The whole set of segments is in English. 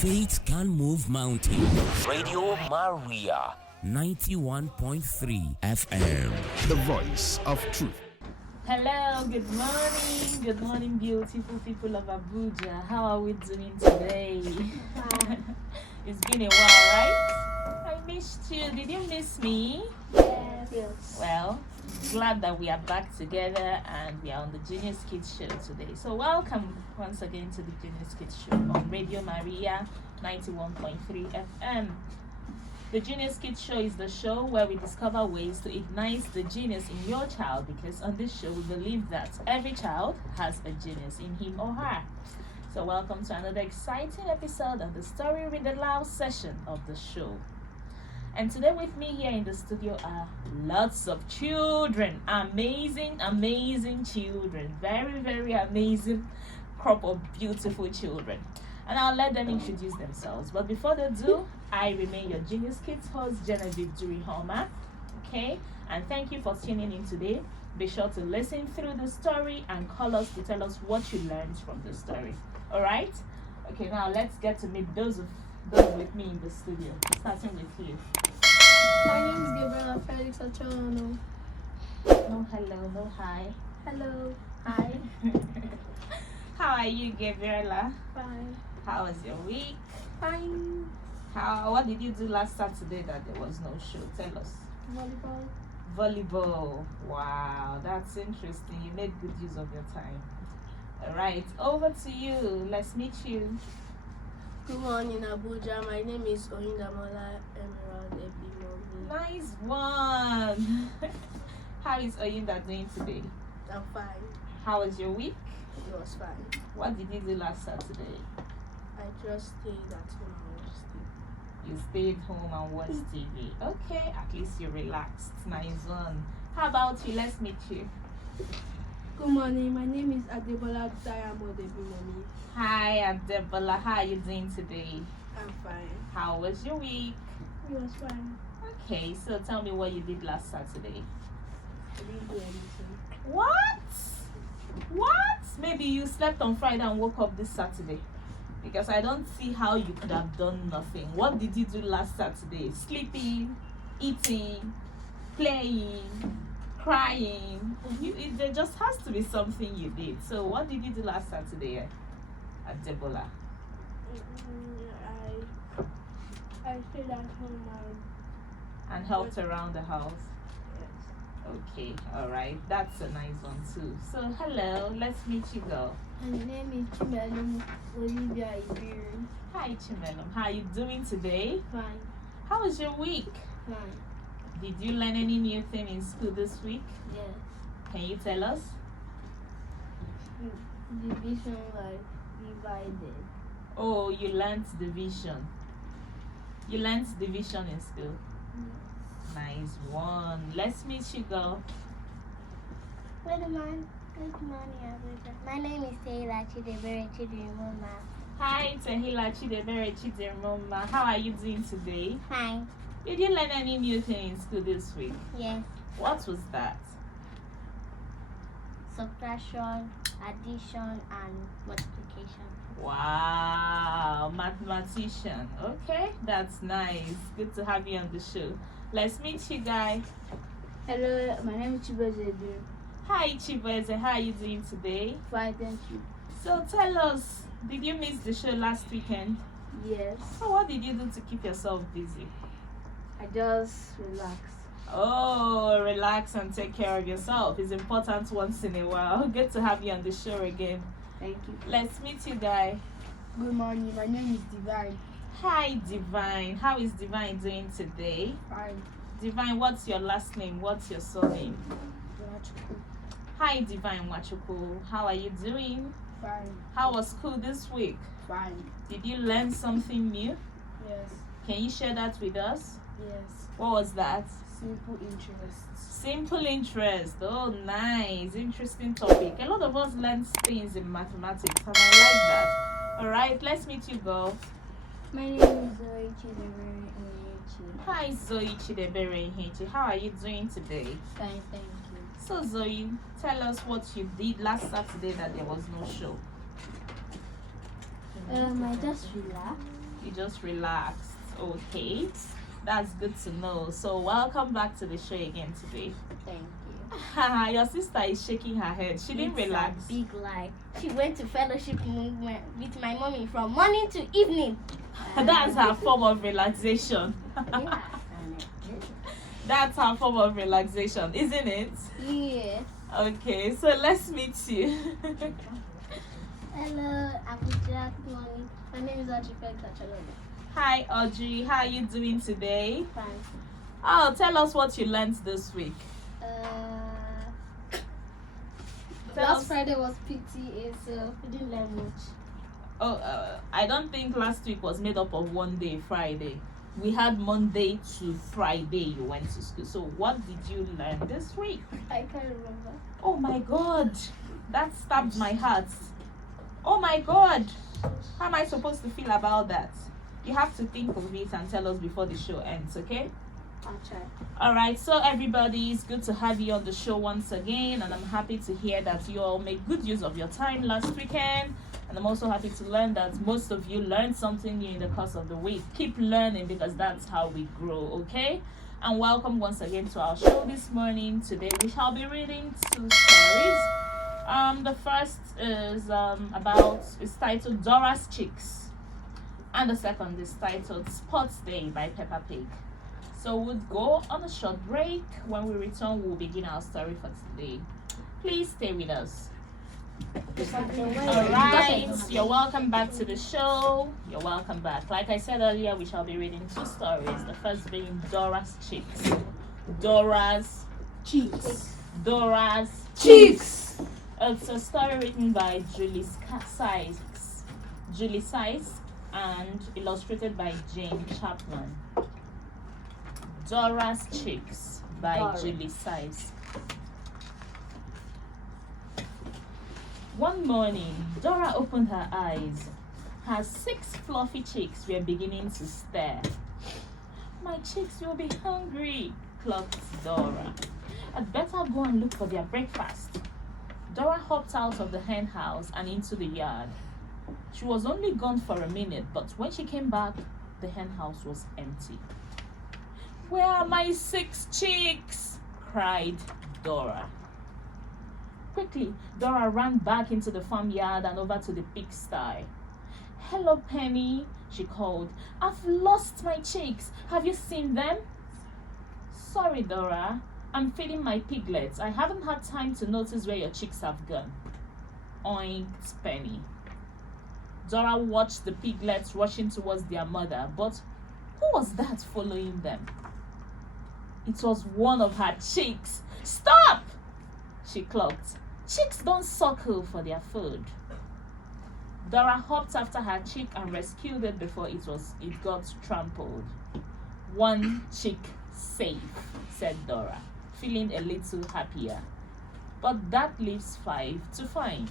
Faith can move mountains. Radio Maria, 91.3 FM. The voice of truth. Hello, good morning. Good morning, beautiful people of Abuja. How are we doing today? It's been a while, right? I missed you. Did you miss me? Yes. Well, glad that we are back together and we are on the Genius Kids Show today. So welcome once again to the Genius Kids Show on Radio Maria 91.3 FM. The Genius Kids Show is the show where we discover ways to ignite the genius in your child, because on this show we believe that every child has a genius in him or her. So welcome to another exciting episode of the Story Read Aloud session of the show. And today with me here in the studio are lots of children. Amazing children. Very amazing crop of beautiful children. And I'll let them introduce themselves. But before they do, I remain your Genius Kids host, Genevieve Duruiheoma. Okay? And thank you for tuning in today. Be sure to listen through the story and call us to tell us what you learned from the story. Alright? Okay, now let's get to meet those with me in the studio. Starting with you. My name is Gabriela Felix Ochoano. No hello, no hi. Hello. Hi. How are you, Gabriela? Fine. How was your week? Fine. What did you do last Saturday that there was no show? Tell us. Volleyball. Volleyball. Wow, that's interesting. You made good use of your time. Alright, over to you. Let's meet you. Good morning, Abuja. My name is Oyindamola Emerald Ebimomi. Nice one. How is Oyinda doing today? I'm fine. How was your week? It was fine. What did you do last Saturday? I just stayed at home and watched TV. You stayed home and watched TV. Okay, at least you're relaxed. Nice one. How about you? Let's meet you. Good morning. My name is Adebola Diamond Ebimomi. Hi, Adebola. How are you doing today? I'm fine. How was your week? It was fine. Okay, so tell me what you did last Saturday. I didn't do anything. What? Maybe you slept on Friday and woke up this Saturday. Because I don't see how you could have done nothing. What did you do last Saturday? Sleeping, eating, playing, crying. There just has to be something you did. So what did you do last Saturday at Debola? I stayed at home And helped around the house. yes. Okay, alright. That's a nice one too. So hello, let's meet you girl. My name is Chimelum Olivia Ibiru. Hi Chimelum, how are you doing today? Fine. How was your week? Fine. Did you learn any new thing in school this week? Yes. Can you tell us? Division like divided. Oh, you learned division. You learned division in school. Nice one. Let's meet you girl. Good morning, Abuja. My name is Taylor Chidebere Chidirumoma. Hi Tehila Chidebere Chidirumoma. How are you doing today? Fine. Did you learn any new thing in school this week? Yes. What was that? Subtraction, addition, and multiplication. Wow, mathematician. Okay, that's nice. Good to have you on the show. Let's meet you guys. Hello, my name is Chiboze Ibiru. Hi Chibweze, how are you doing today? Fine, thank you. So tell us, did you miss the show last weekend? Yes. So what did you do to keep yourself busy? I just relaxed. Oh, relax and take care of yourself. It's important once in a while. Good to have you on the show again. Thank you. Let's meet you guys. Good morning, my name is Divine. Hi Divine, how is Divine doing today? Fine. Divine, what's your last name? What's your surname? Wachuku. Hi Divine Wachuku, how are you doing? Fine. How was school this week? Fine. Did you learn something new? Yes. Can you share that with us? Yes. What was that? Simple interests. Simple interest. Oh, nice. Interesting topic. A lot of us learn things in mathematics, and I like that. Alright, let's meet you, girl. My name is Zoe Chidebere Onyechi. Hi, Zoe Chidebere Nhechi. How are you doing today? Fine, thank you. So, Zoe, tell us what you did last Saturday that there was no show. I just relaxed. You just relaxed. Okay. That's good to know. So welcome back to the show again today. Thank you. Your sister is shaking her head. She didn't It's relax. a big lie. She went to fellowship movement with my mommy from morning to evening. That's her form of relaxation. Yeah. That's her form of relaxation, isn't it? Yes. Okay, so let's meet you. Hello, Abuja. Good morning. My name is Audrey Gachalogo. Hi Audrey, how are you doing today? Fine. Oh, tell us what you learned this week. Tell Last us. Friday was PTA, so we didn't learn much. Oh, I don't think last week was made up of one day, Friday. We had Monday to Friday you went to school. So what did you learn this week? I can't remember. Oh my God, that stabbed my heart. Oh my God, how am I supposed to feel about that? You have to think of it and tell us before the show ends, okay? I'll try. All right, so everybody, it's good to have you on the show once again, and I'm happy to hear that you all made good use of your time last weekend. And I'm also happy to learn that most of you learned something new in the course of the week. Keep learning because that's how we grow, okay? And welcome once again to our show this morning. Today we shall be reading 2 stories. The first is it's titled Doras Chicks, and the second is titled Sports Day by Peppa Pig. So we'll go on a short break. When we return, we'll begin our story for today. Please stay with us. All right, you're welcome back to the show. You're welcome back. Like I said earlier, we shall be reading 2 stories. The first being Doras Chicks. Doras Cheeks. Doras Cheeks. It's a story written by Julie Size and illustrated by Jane Chapman. Doras Chicks by Dora. Julie Size. One morning, Dora opened her eyes. Her 6 fluffy cheeks were beginning to stare. My cheeks will be hungry, clucked Dora. I'd better go and look for their breakfast. Dora hopped out of the hen house and into the yard. She was only gone for a minute, but when she came back, the hen house was empty. Where are my 6 chicks? Cried Dora. Quickly, Dora ran back into the farmyard and over to the pigsty. Hello, Penny, she called. I've lost my chicks. Have you seen them? Sorry, Dora. I'm feeding my piglets. I haven't had time to notice where your chicks have gone. Oinked Penny. Dora watched the piglets rushing towards their mother, but who was that following them? It was one of her chicks. Stop! She clucked. Chicks don't suckle for their food. Dora hopped after her chick and rescued it before it got trampled. One chick safe, said Dora, feeling a little happier. But that leaves 5 to find.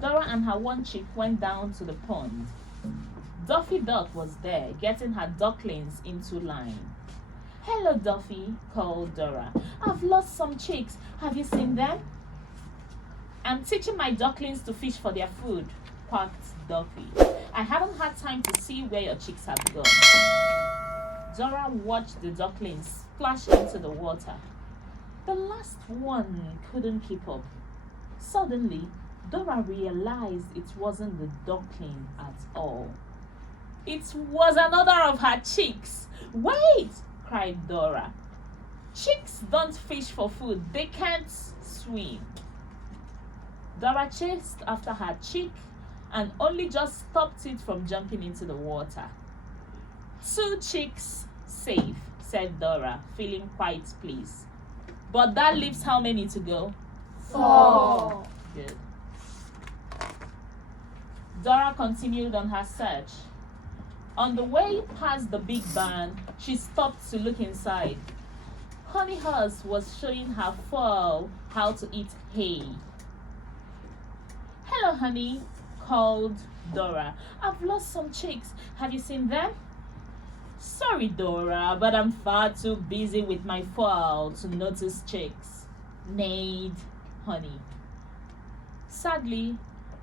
Dora and her one chick went down to the pond. Duffy Duck was there, getting her ducklings into line. Hello, Duffy, called Dora. I've lost some chicks. Have you seen them? I'm teaching my ducklings to fish for their food, quacked Duffy. I haven't had time to see where your chicks have gone. Dora watched the ducklings splash into the water. The last one couldn't keep up. Suddenly, Dora realized it wasn't the duckling at all. It was another of her chicks. Wait! Cried Dora. Chicks don't fish for food. They can't swim. Dora chased after her chick and only just stopped it from jumping into the water. 2 chicks safe, said Dora, feeling quite pleased. But that leaves how many to go? 4. Good. Dora continued on her search. On the way past the big barn, she stopped to look inside. Honey Horse was showing her foal how to eat hay. Hello, honey, called Dora. I've lost some chicks. Have you seen them? Sorry, Dora, but I'm far too busy with my foal to notice chicks, neighed Honey. Sadly,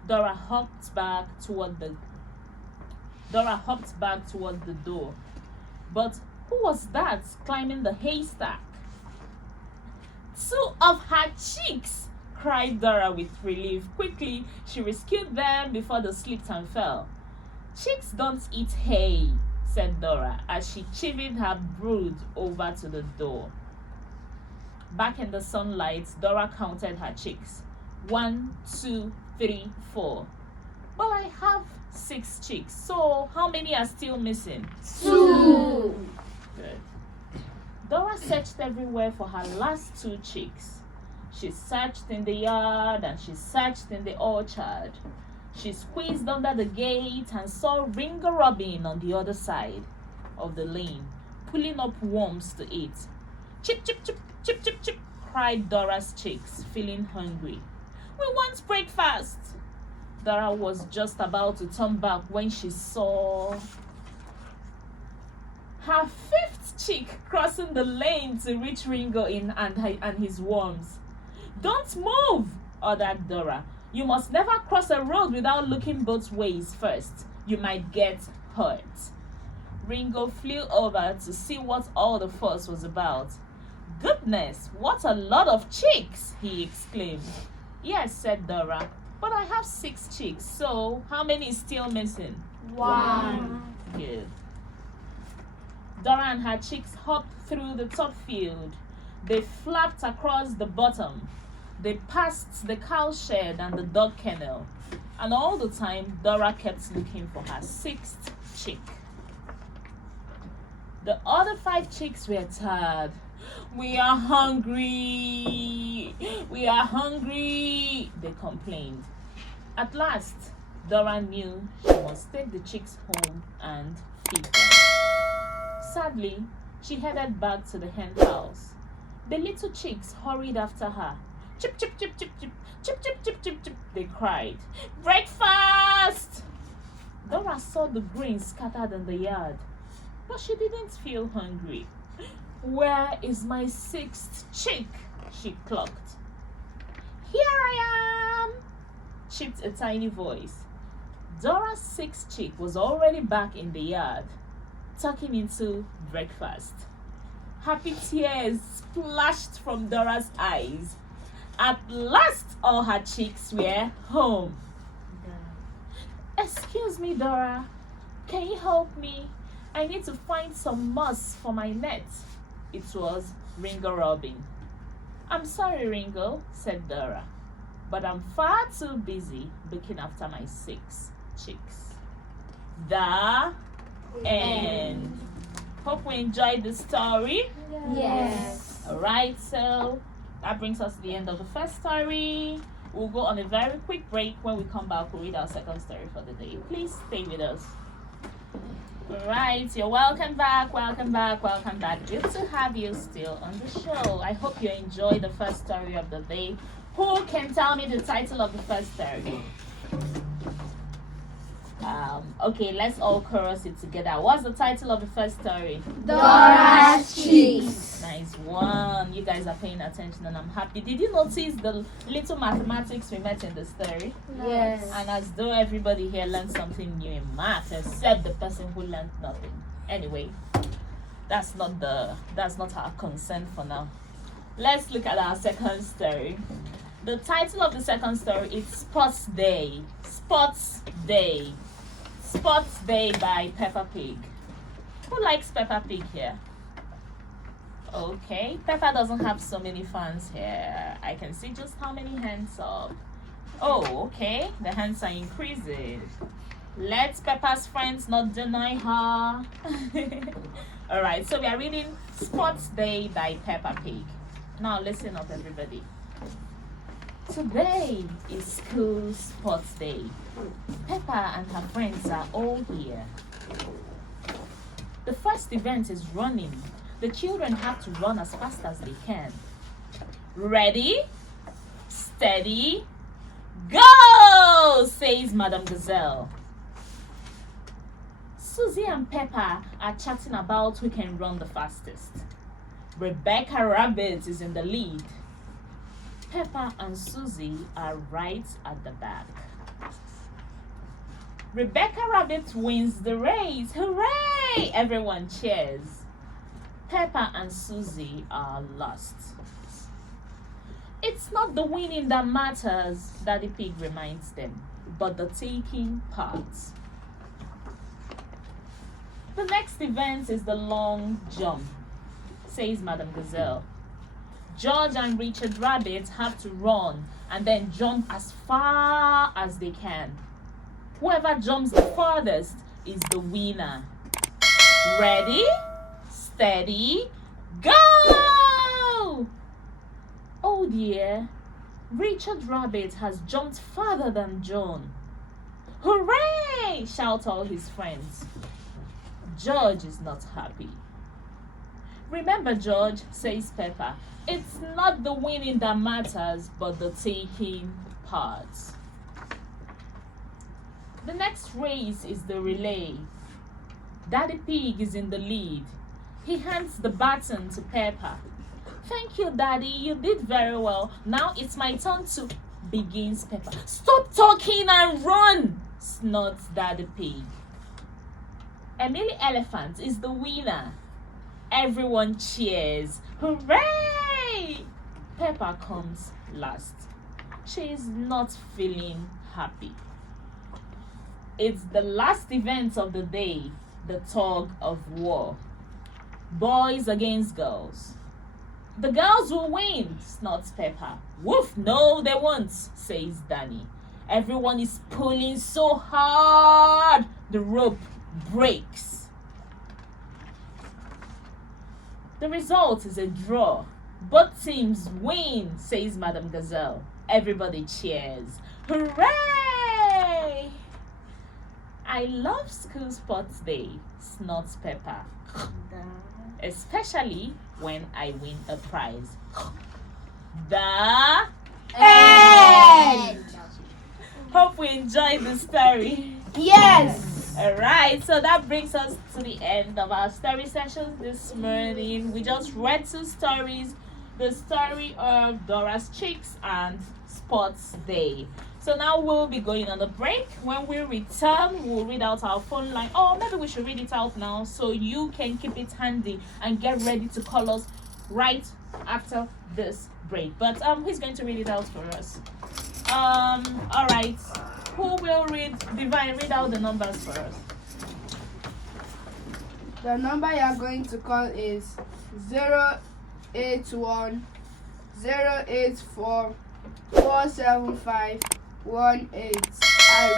Dora hopped back toward the Dora hopped back toward the door. But who was that climbing the haystack? Two of her chicks, cried Dora with relief. Quickly, she rescued them before they slipped and fell. Chicks don't eat hay, said Dora as she chivied her brood over to the door. Back in the sunlight, Dora counted her chicks. 1, 2, 3, 4. But I have 6 chicks, so how many are still missing? 2. Good. Dora searched everywhere for her last 2 chicks. She searched in the yard and she searched in the orchard. She squeezed under the gate and saw Ringo Robin on the other side of the lane, pulling up worms to eat. Chip, chip, chip, chip, chip, chip, cried Dora's chicks, feeling hungry. We want breakfast. Dora was just about to turn back when she saw her 5th chick crossing the lane to reach Ringo and his worms. Don't move, ordered Dora. You must never cross a road without looking both ways first. You might get hurt. Ringo flew over to see what all the fuss was about. Goodness, what a lot of chicks, he exclaimed. Yes, said Dora, but I have 6 chicks, so how many is still missing? 1. Good. Dora and her chicks hopped through the top field. They flapped across the bottom. They passed the cow shed and the dog kennel. And all the time, Dora kept looking for her 6th chick. The other 5 chicks were tired. We are hungry. We are hungry, they complained. At last, Dora knew she must take the chicks home and feed them. Sadly, she headed back to the hen house. The little chicks hurried after her. Chip, chip, chip, chip, chip, chip, chip, chip, chip, chip, they cried. Breakfast! Dora saw the grain scattered in the yard, but she didn't feel hungry. Where is my 6th chick? She clucked. Here I am, chipped a tiny voice. Dora's 6th chick was already back in the yard, tucking into breakfast. Happy tears splashed from Dora's eyes. At last, all her chicks were home. Excuse me, Dora. Can you help me? I need to find some moss for my net. It was Ringo Robin. I'm sorry, Ringo, said Dora, but I'm far too busy looking after my 6 chicks. The end. Hope we enjoyed the story. Yes. Alright, so that brings us to the end of the first story. We'll go on a very quick break. When we come back, we'll read our second story for the day. Please stay with us. Alright, you're welcome back, welcome back, welcome back. Good to have you still on the show. I hope you enjoyed the first story of the day. Who can tell me the title of the first story? Okay, let's all chorus it together. What's the title of the first story? Dora's chicks. Nice one. You guys are paying attention and I'm happy. Did you notice the little mathematics we met in the story? Yes. And as though everybody here learned something new in math except the person who learned nothing. Anyway, that's not our concern for now. Let's look at our second story. The title of the second story is Sports Day. Sports Day. Sports Day by Peppa Pig. Who likes Peppa Pig here? Okay, Peppa doesn't have so many fans here. I can see just how many hands up. Oh, okay, the hands are increasing. Let Peppa's friends not deny her. Alright, so we are reading Sports Day by Peppa Pig. Now listen up, everybody. Today is school sports day. Peppa and her friends are all here. The first event is running. The children have to run as fast as they can. Ready, steady, go, says Madame Gazelle. Susie and Peppa are chatting about who can run the fastest. Rebecca Rabbit is in the lead. Peppa and Susie are right at the back. Rebecca Rabbit wins the race. Hooray! Everyone cheers. Peppa and Susie are lost. It's not the winning that matters, Daddy Pig reminds them, but the taking part. The next event is the long jump, says Madam Gazelle. George and Richard Rabbit have to run and then jump as far as they can. Whoever jumps the farthest is the winner. Ready, steady, go! Oh dear, Richard Rabbit has jumped farther than John. Hooray! Shout all his friends. George is not happy. Remember, George, says Peppa, it's not the winning that matters, but the taking part. The next race is the relay. Daddy Pig is in the lead. He hands the baton to Peppa. Thank you, Daddy. You did very well. Now it's my turn to... begins Peppa. Stop talking and run, snorts Daddy Pig. Emily Elephant is the winner. Everyone cheers. Hooray! Peppa comes last. She is not feeling happy. It's the last event of the day, the tug of war. Boys against girls. The girls will win, snorts Peppa. Woof, no they won't, says Danny. Everyone is pulling so hard, the rope breaks. The result is a draw. Both teams win, says Madam Gazelle. Everybody cheers. Hooray! I love school sports day, snorts Peppa. Especially when I win a prize. The end! Hope we enjoyed the story. Yes. Alright, so that brings us to the end of our story session this morning. We just read 2 stories. The story of Doras Chicks and Sports Day. So now we'll be going on a break. When we return, we'll read out our phone line. Or maybe we should read it out now so you can keep it handy and get ready to call us right after this break. But who's going to read it out for us? All right. Who will read? Divine, read out the numbers for us. The number you are going to call is 081 084 475 18. I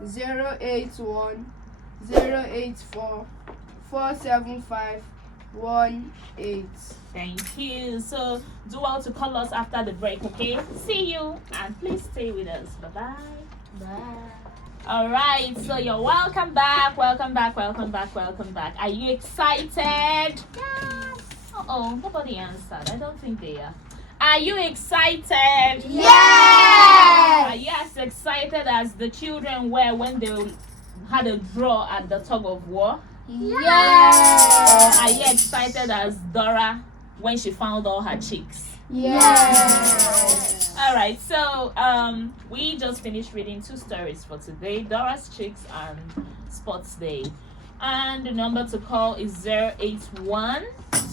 repeat, 081 084 475 18. Thank you. So do well to call us after the break, okay? See you and please stay with us. Bye-bye. Bye. All right, so you're welcome back. Welcome back. Are you excited? Yes. Uh-oh, nobody answered. I don't think they are. Are you excited? Yes. Are you as excited as the children were when they had a draw at the tug of war? Yes. Are you excited as Dora when she found all her chicks? Yes. All right, so we just finished reading 2 stories for today, Dora's Chicks and Sports Day. And the number to call is 081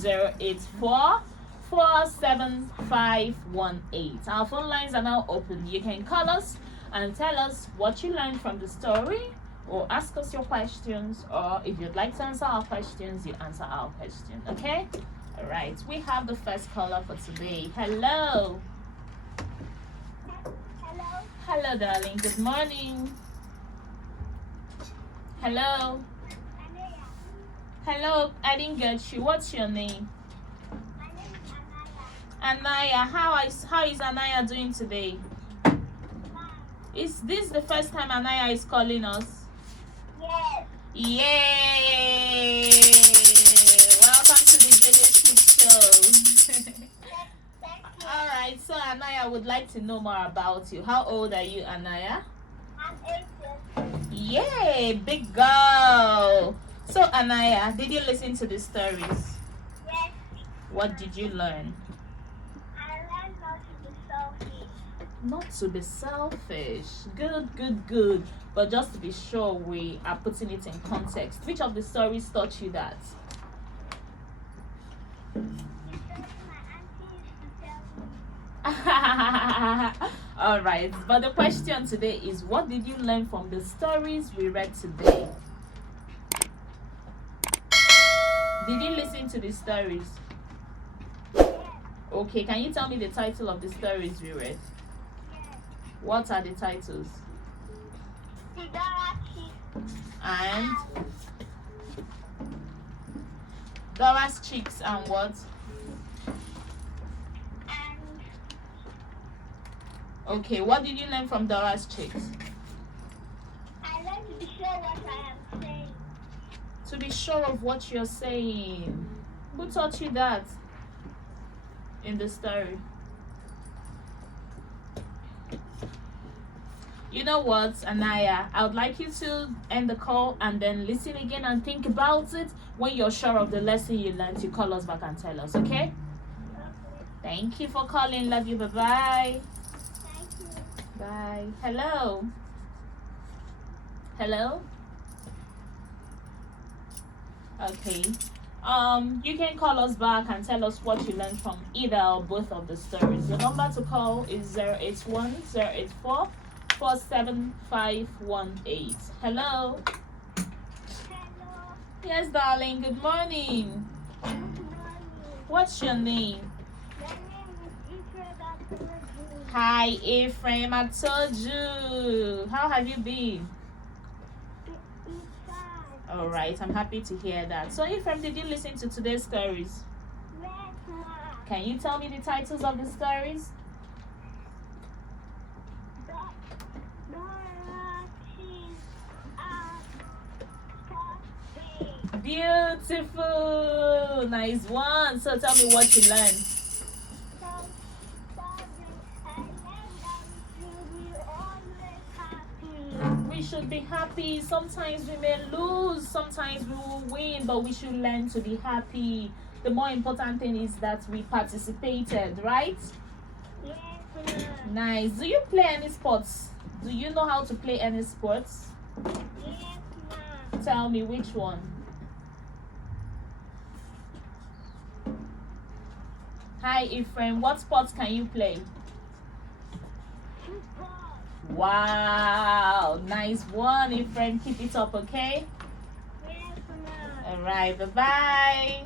084 47518. Our phone lines are now open. You can call us and tell us what you learned from the story, or ask us your questions, or if you'd like to answer our questions, you answer our question, okay? All right, we have the first caller for today. Hello. Hello, darling. Good morning. Hello. Hello, I didn't get you. What's your name? Anaya. How is Anaya doing today? Is this the first time Anaya is calling us? Yes. Yay! Welcome to the Genevieve show. Alright, so Anaya would like to know more about you. How old are you, Anaya? I'm 8 years. Yay, big girl. So Anaya, did you listen to the stories? Yes. What did you learn? I learned not to be selfish. Not to be selfish. Good, good, good. But just to be sure we are putting it in context. Which of the stories taught you that? All right, but the question today is, what did you learn from the stories we read today? Did you listen to the stories? Okay, can you tell me the title of the stories we read? What are the titles? And Doras chicks and what? Okay, what did you learn from Dora's chicks? I learned to be sure what I am saying. To be sure of what you're saying. Who taught you that in the story? You know what, Anaya? I would like you to end the call and then listen again and think about it. When you're sure of the lesson you learned, you call us back and tell us, okay? Thank you for calling. Love you. Bye-bye. Thank you. Bye. Hello. Hello. Okay. You can call us back and tell us what you learned from either or both of the stories. The number to call is 081-084-47518. Hello. Hello. Yes, darling. Good morning. Good morning. What's your name? My name is Ephraim. Hi, Ephraim. I told you. How have you been? All right. I'm happy to hear that. So, Ephraim, did you listen to today's stories? Yes, ma'am. Can you tell me the titles of the stories? Beautiful. Nice one. So tell me what you learned. We should be happy. Sometimes we may lose, sometimes we will win, but we should learn to be happy. The more important thing is that we participated, right? Yes, ma'am. Nice. Do you play any sports? Do you know how to play any sports? Yes, ma'am. Tell me which one. Hi, Ephraim. What sports can you play? Football. Wow. Nice one, Ephraim. Keep it up, okay? Yes, ma'am. All right. Bye-bye.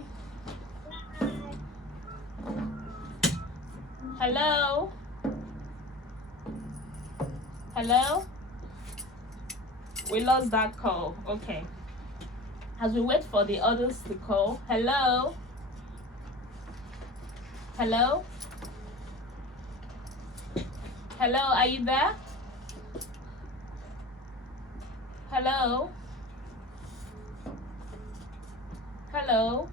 Bye. Hello? Hello? We lost that call. Okay. As we wait for the others to call. Hello? Hello? Hello, are you there? Hello? Hello?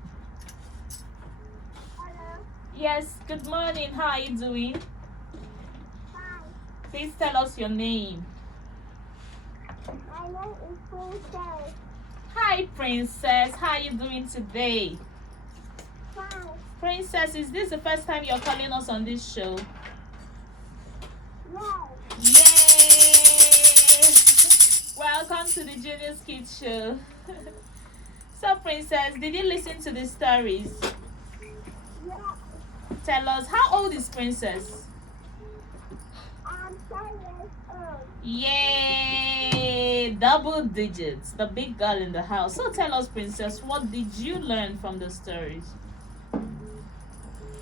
Hello. Yes, good morning. How are you doing? Hi. Please tell us your name. My name is Princess. Hi, Princess. How are you doing today? Hi. Princess, is this the first time you're calling us on this show? Yes. Yay! Welcome to the Genius Kids Show. So, Princess, did you listen to the stories? Yes. Tell us, how old is Princess? I'm 10 years old. Yay! Double digits, the big girl in the house. So, tell us, Princess, what did you learn from the stories?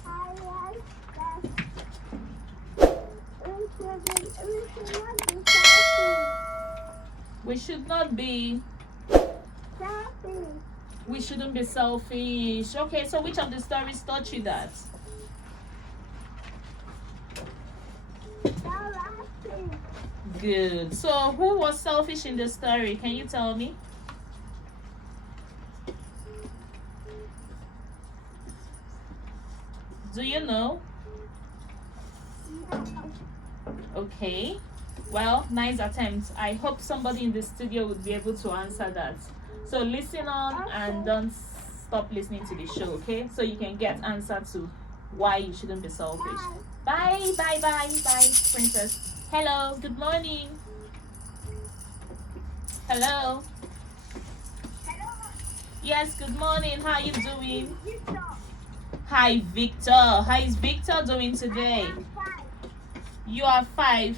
I learned that we should not be selfish. We shouldn't be selfish. Okay, so which of the stories taught you that? Selfish. Good. So, who was selfish in the story? Can you tell me? Do you know? Okay. Well, nice attempt. I hope somebody in the studio would be able to answer that. So listen on and don't stop listening to the show, okay? So you can get answer to why you shouldn't be selfish. Bye, bye, bye, bye, princess. Hello, good morning. Hello. Yes, good morning. How are you doing? Hi, Victor. How is Victor doing today? You are 5.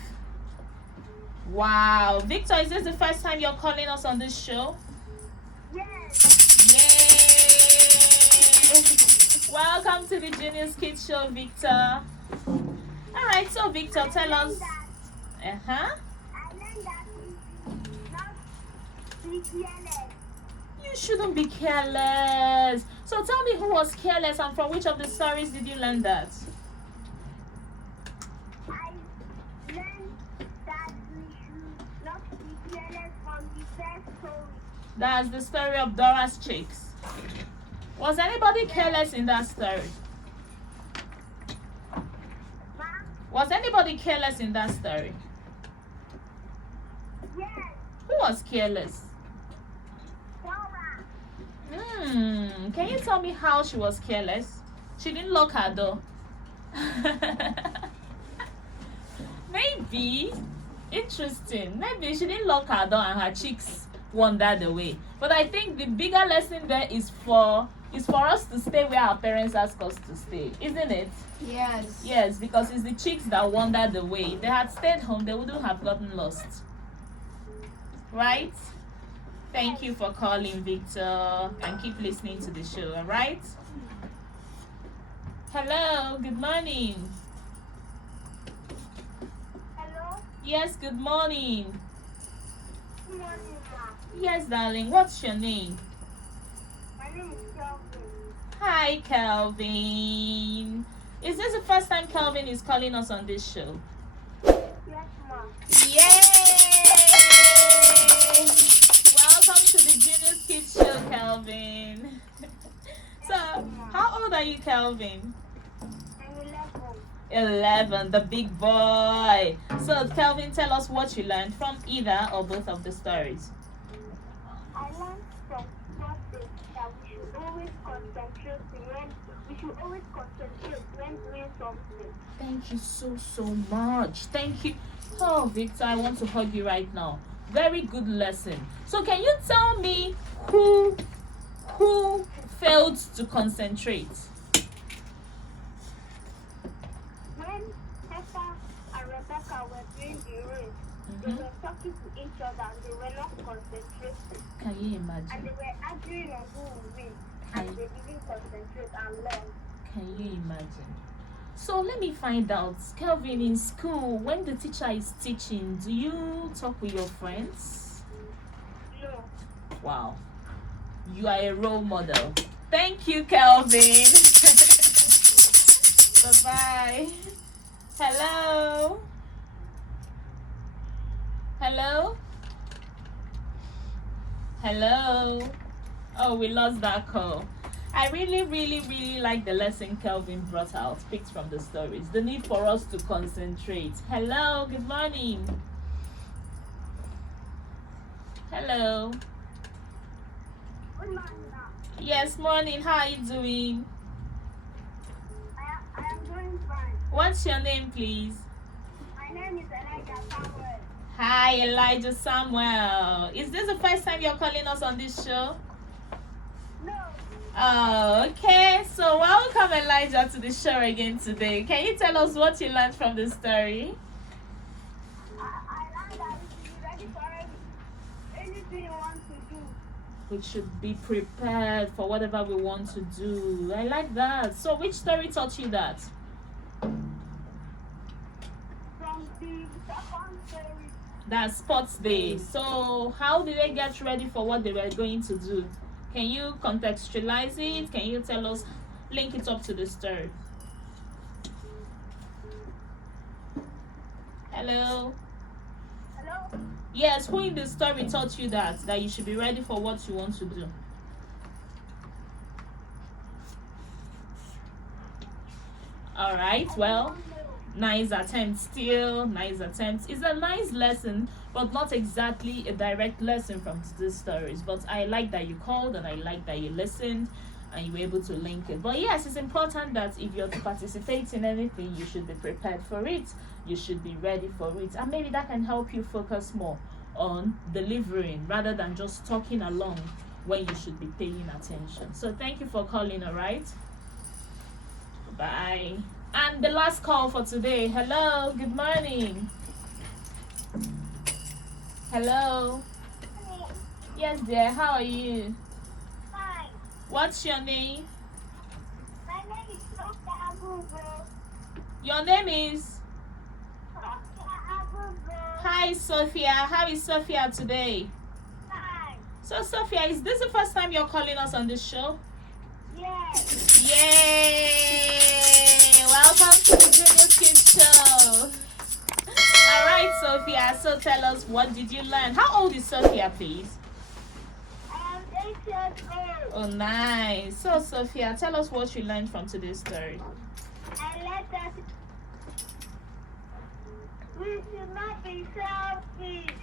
Wow. Victor, is this the first time you're calling us on this show? Yay! Welcome to the Genius Kids Show, Victor. Alright, so Victor, tell us. You shouldn't be careless. So tell me who was careless and from which of the stories did you learn that? I learned that we should not be careless from the first story. That's the story of Doras chicks. Was anybody careless in that story? Was anybody careless in that story? Yes. Who was careless? Dora. Can you tell me how she was careless? She didn't lock her door. Maybe. Interesting. Maybe she didn't lock her door and her cheeks wandered away. But I think the bigger lesson there is for us to stay where our parents ask us to stay, isn't it? Yes. Yes, because it's the chicks that wandered away. If they had stayed home, they wouldn't have gotten lost. Right? Thank you for calling, Victor, and keep listening to the show, all right? Hello, good morning. Hello. Yes, good morning. Good morning, Ma. Yes, darling, what's your name? My name is Kelvin. Hi, Kelvin. Is this the first time Kelvin is calling us on this show? Yes, Ma. Yay! Welcome to the Genius Kids Show, Kelvin. So, how old are you, Kelvin? I'm 11. 11, the big boy. So, Kelvin, tell us what you learned from either or both of the stories. I learned from something that we should always concentrate when doing something. Thank you so much. Thank you. Oh, Victor, I want to hug you right now. Very good lesson. So can you tell me who failed to concentrate? When Peppa and Rebecca were doing the race, they were talking to each other and they were not concentrating. Can you And imagine? they were arguing on who would win. And they didn't concentrate and learn. Can you imagine? So let me find out, Kelvin, in school, when the teacher is teaching, do you talk with your friends? No. Wow. You are a role model. Thank you, Kelvin. Bye-bye. Hello? Hello? Hello? Oh, we lost that call. I really like the lesson Kelvin brought out, picked from the stories. The need for us to concentrate. Hello, good morning. Hello. Good morning, Ma. Yes, morning. How are you doing? I am doing fine. What's your name, please? My name is Elijah Samuel. Hi, Elijah Samuel. Is this the first time you're calling us on this show? No. Oh, okay. So welcome, Elijah, to the show again today. Can you tell us what you learned from the story? I learned that we should be ready for anything you want to do. We should be prepared for whatever we want to do. I like that. So which story taught you that? From the second story, That's sports day. So how did they get ready for what they were going to do? Can you contextualize it? Can you tell us, link it up to the story? Hello? hello? Yes, who in the story taught you that you should be ready for what you want to do? All right, well, nice attempt still, nice attempt. It's a nice lesson, but not exactly a direct lesson from these stories. But I like that you called and I like that you listened. and you were able to link it. But yes, it's important that if you're to participate in anything, you should be prepared for it. You should be ready for it. And maybe that can help you focus more on delivering rather than just talking along when you should be paying attention. So thank you for calling, all right? Bye. And the last call for today. Hello, good morning. Hello. Yes, dear, how are you? Hi, What's your name? my name is Dr. Abubo. Your name is? Dr. Abubo. Hi, Sophia. How is Sophia today? Hi. So, Sophia, is this the first time you're calling us on this show? Yes. Yay! Welcome to the Junior Kids Show. All right, Sophia. So, tell us, what did you learn? How old is Sophia, please? I'm 8 years old. Oh, nice. So, Sophia, tell us what you learned from today's story. I learned that we should not be selfish.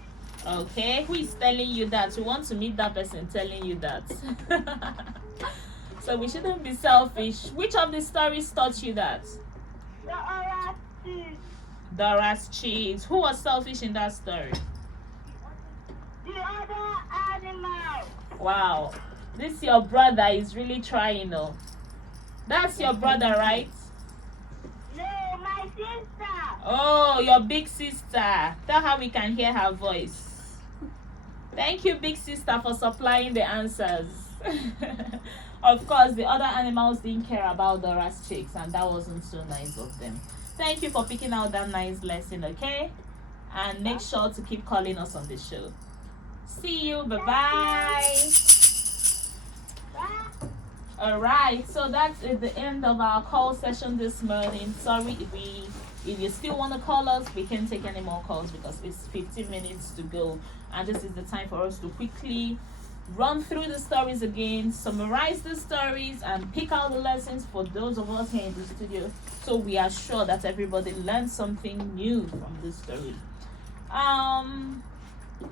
Okay, who is telling you that? We want to meet that person telling you that. So we shouldn't be selfish. Which of the stories taught you that? The oral cheese. Doras cheats. Who was selfish in that story? The other animal. Wow, this your brother is really trying though. That's your brother, right? No, my sister. Oh, your big sister. That's how we can hear her voice. Thank you, big sister, for supplying the answers. Of course, the other animals didn't care about Dora's chicks, and that wasn't so nice of them. Thank you for picking out that nice lesson, okay? And make sure to keep calling us on the show. See you. Bye-bye. Bye. All right, so that's the end of our call session this morning. Sorry if you still want to call us, we can't take any more calls because it's 15 minutes to go, and this is the time for us to quickly run through the stories again, summarize the stories, and pick out the lessons for those of us here in the studio, so we are sure that everybody learned something new from this story.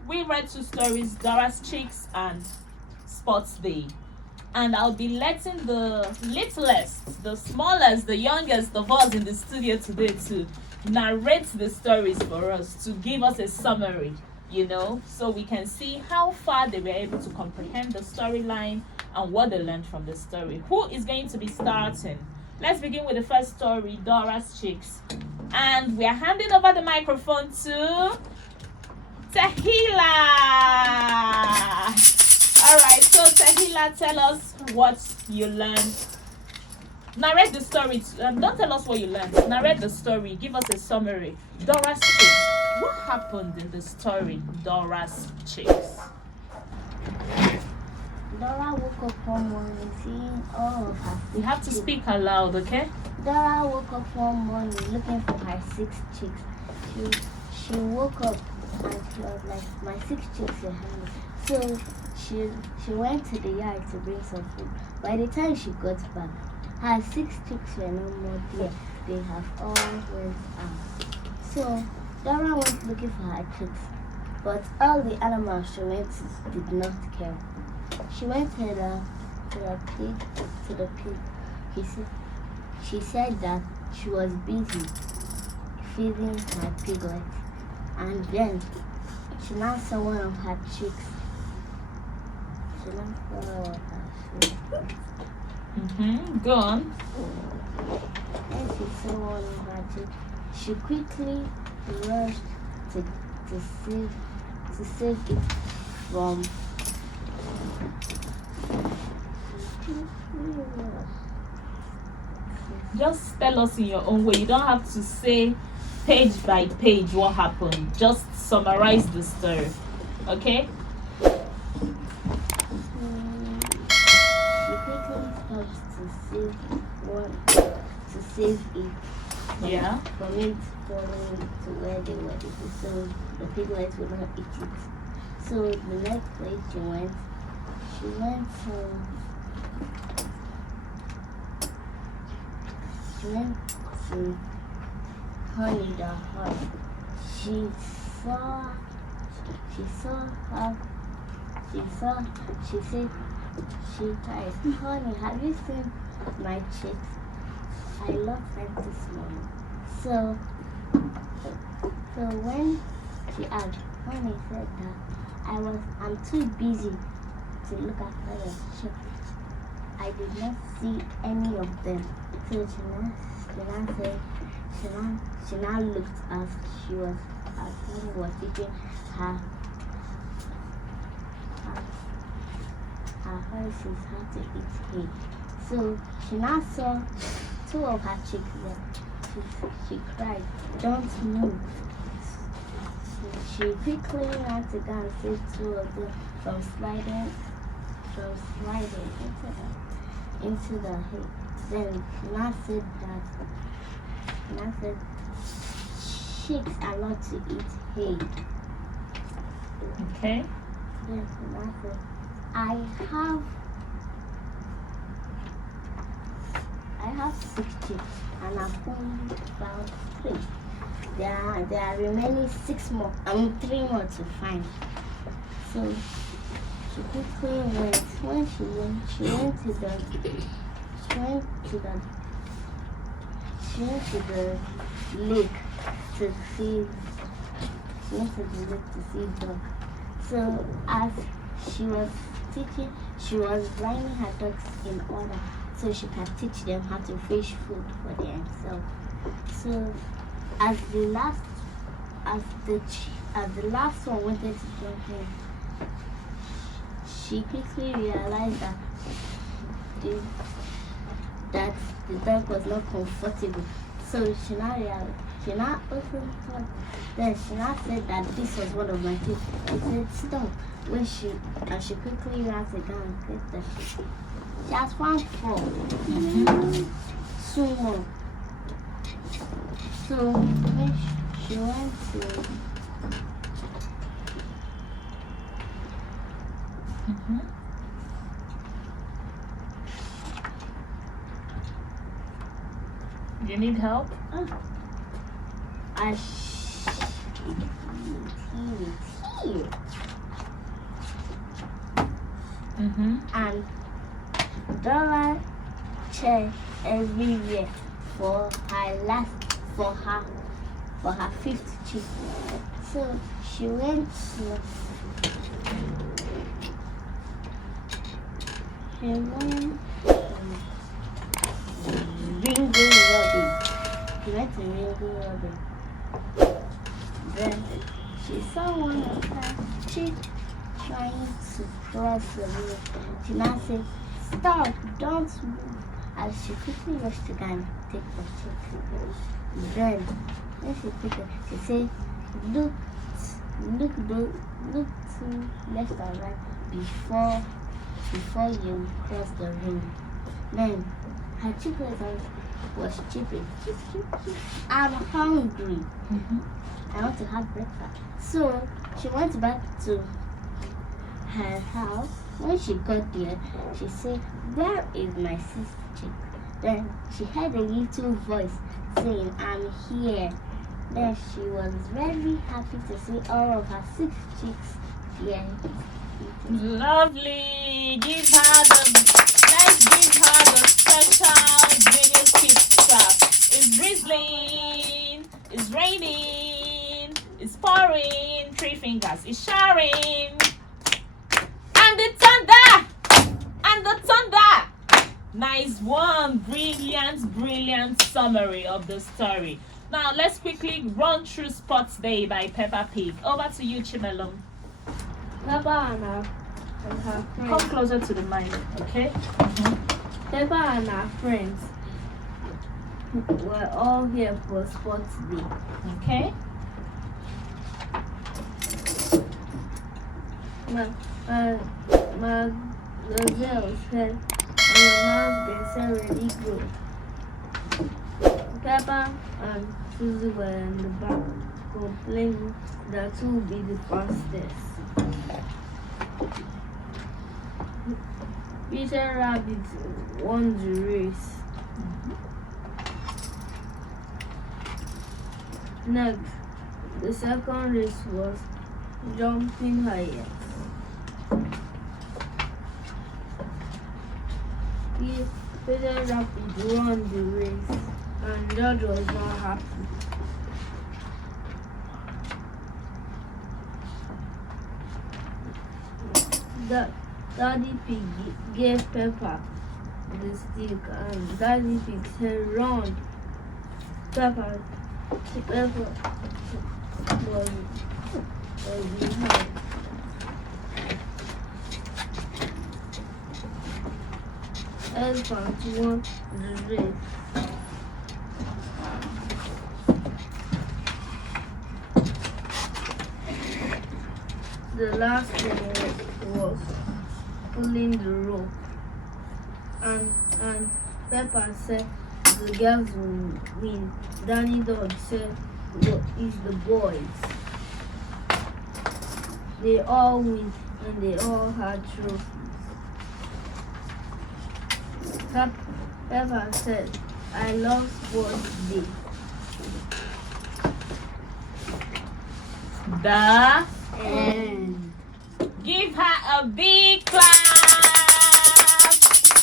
We read two stories, Dora's Chicks and Sports Day. And I'll be letting the littlest, the smallest, the youngest of us in the studio today to narrate the stories for us, to give us a summary, so we can see how far they were able to comprehend the storyline and what they learned from the story. Who is going to be starting? Let's begin with the first story, Dora's Chicks. And we are handing over the microphone to Tahila. All right, so Tahila, tell us what you learned. Narrate the story. Don't tell us what you learned. Narrate the story. Give us a summary. Dora's Chicks. What happened in the story, Dora's Chicks? Dora woke up one morning seeing all of her. You have to speak aloud, okay? Dora woke up one morning looking for her 6 chicks. She woke up and she was like, my 6 chicks are hungry. So she went to the yard to bring some food. By the time she got back, her 6 chicks were no more there. They have all went out. So Dora went looking for her chicks, but all the animals she went to did not care. She went to the pig. She said that she was busy feeding her piglets, and then she now saw one of her chicks. Go on. And she saw one of her chicks. She quickly rushed to save it from. Just tell us in your own way. You don't have to say page by page what happened. Just summarize the story. Okay? She quickly stopped to save it. Yeah. From it falling to where they were eating, so the piglets would not eat it. So the next place she went to Honey the Hut. She said She cries, honey, have you seen my chicks? I love them this morning. So when she asked, honey said that I'm too busy to look after the chicks. I did not see any of them. So she now looked as honey was teaching her horses how to eat hay. So she now saw two of her chicks there. She cried, don't move. She quickly ran to go and save two of them from sliding into the hay. Then Nana said chicks are not to eat hay. Okay. Then Nana said, I have 6 chicks and I've only found 3. There are remaining 3 more to find. So she quickly went. When she went to the lake to see dog. So as she was teaching, she was lining her dogs in order so she can teach them how to fish food for themselves. So as the last one wanted to jump in, she quickly realized that the dog was not comfortable. So she now opened thought. Then she now said that this was one of my kids. She said stop. When she quickly ran to go and get the chicken. She has found 4. Soon more. So when she went to You need help? here. And Dora checked everywhere for her 5th chick. So she went to Ringo Robin. She went to Ringo Robin. Then she saw one of her chicks trying to cross the road. She now said, stop, don't move. As she quickly rushed to go and take the chick. Then when she took it, she said, look to left or right before you cross the road. Then her chick was chipping. I'm hungry. I want to have breakfast. So she went back to her house. When she got there, she said, where is my 6th chick? Then she heard a little voice saying, I'm here. Then she was very happy to see all of her 6 chicks here. Lovely. Let's give her the special Genius Kids clap. It's drizzling. It's raining. It's pouring. 3 fingers. It's showering. And the thunder. Nice one. Brilliant summary of the story. Now let's quickly run through Sports Day by Peppa Pig. Over to you, Chimelum. Peppa and her friends. Come closer to the mic, okay? Peppa and her friends were all here for Sports Day. Okay. My gazelle said, your mouth been already grown. Peppa and Susie were in the back complaining that who will be the fastest. Peter Rabbit won the race. Next, the second race was jumping higher. Peter Rabbit won the race, and George was not happy. Daddy Pig gave Peppa the stick, and Daddy Pig said, "Run." Peppa was behind. Elephant won the race. The last one was pulling the rope, and Peppa said the girls will win. Danny Dog said it's the boys. They all win, and they all had trophies. Peppa said, "I love sports day." The And Give her a big clap.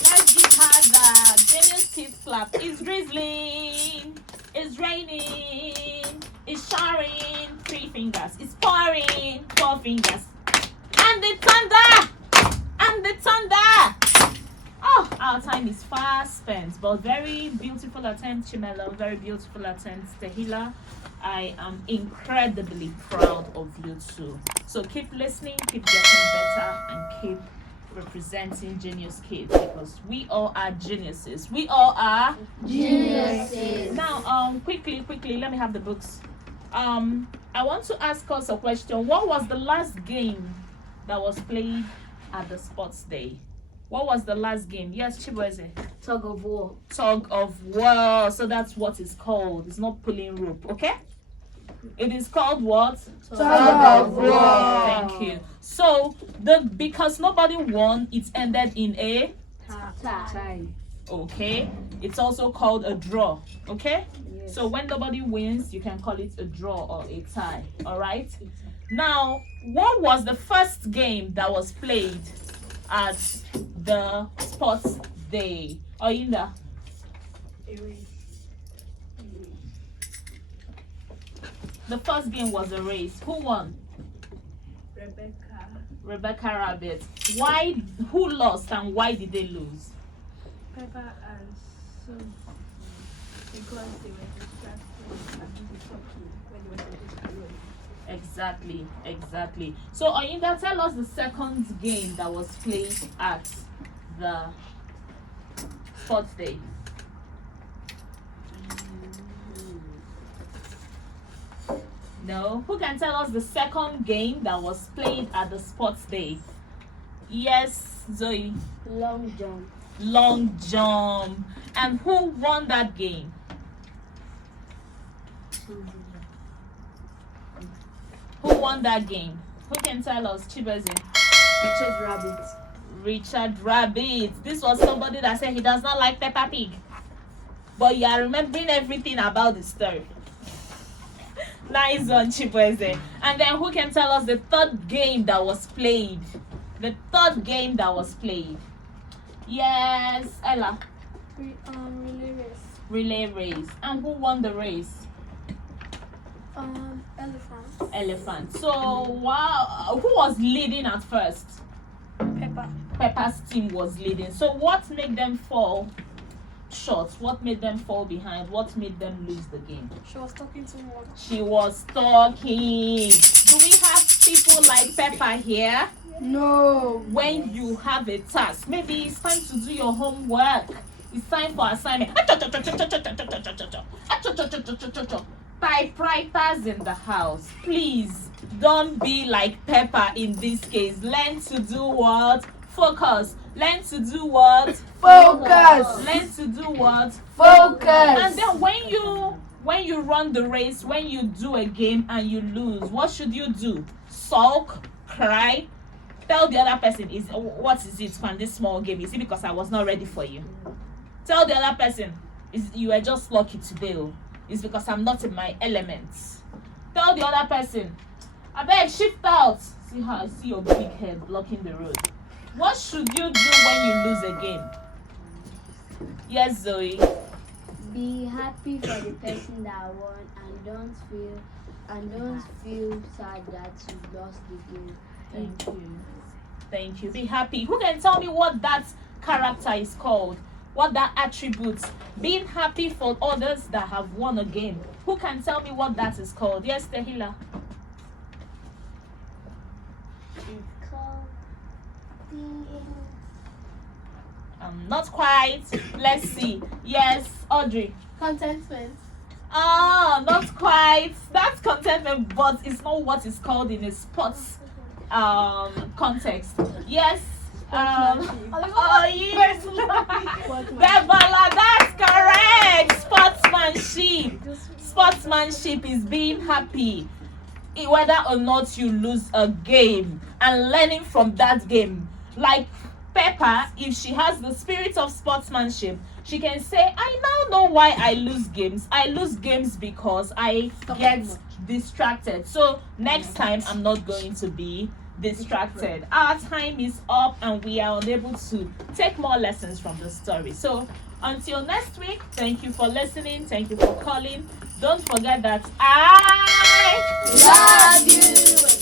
Let's give her the Genius Kids clap. It's drizzling. It's raining. It's showering. 3 fingers. It's pouring. 4 fingers. And the thunder. And the thunder. Oh, our time is fast spent, but very beautiful attempt, Chimelo. Very beautiful attempt, Tehila. I am incredibly proud of you too. So keep listening, keep getting better, and keep representing Genius Kids, because we all are geniuses. We all are geniuses. Now, quickly, let me have the books. I want to ask us a question. What was the last game that was played at the sports day? What was the last game? Yes, Chibueze. Tug of war. Tug of war. So that's what it's called. It's not pulling rope, okay? It is called what? Tug of war. Thank you. So because nobody won, it ended in a Tie. okay. It's also called a draw, okay? Yes. So when nobody wins, you can call it a draw or a tie. All right. Now, what was the first game that was played at the sports day? Oyinda. The first game was a race. Who won? Rebecca Rabbit. Why? Who lost and why did they lose? Pepper and Sue, because they were distracted and they talking when they were supposed to run. Exactly. So Oyinda, tell us the second game that was played at the sports day. No? Who can tell us the second game that was played at the sports day? Yes, Zoe. Long jump. Long jump. And who won that game? Who won that game? Who can tell us? Chibeze. Richard Rabbit. This was somebody that said he does not like Peppa Pig. But you are remembering everything about the story. Nice one, Chibeze. And then who can tell us the third game that was played? The third game that was played. Yes, Ella. Relay race. Relay race. And who won the race? Elephant. So, wow, who was leading at first? Peppa's team was leading. So, what made them fall short? What made them fall behind? What made them lose the game? She was talking too much. She was talking. Do we have people like Peppa here? No. When you have a task, maybe it's time to do your homework. It's time for assignment. Typewriters in the house, please don't be like Peppa in this case. Learn to do what? Focus. Learn to do what? Focus. Learn to do what? Focus. And then when you run the race, when you do a game and you lose, what should you do? Sulk, cry, tell the other person, what is it from this small game? Is it because I was not ready for you? Tell the other person, you were just lucky today. It's because I'm not in my elements. Tell the other person, I beg, shift out. See how I see your big head blocking the road. What should you do when you lose a game? Yes, Zoe. Be happy for the person that won, and don't feel sad that you lost the game. Thank you. Thank you. Be happy. Who can tell me what that character is called? What that attribute? Being happy for others that have won a game. Who can tell me what that is called? Yes, Tehila. It's called being Not quite. Let's see. Yes, Audrey. Contentment. Ah, not quite. That's contentment, but it's not what is called in a sports context. Yes. Oh yes. Debola, that's correct. Sportsmanship is being happy whether or not you lose a game and learning from that game. Like Pepper, if she has the spirit of sportsmanship, she can say, I now know why I lose games. I lose games because I get distracted. So next time I'm not going to be distracted. Our time is up and we are unable to take more lessons from the story. So until next week, thank you for listening. Thank you for calling. Don't forget that I Love you.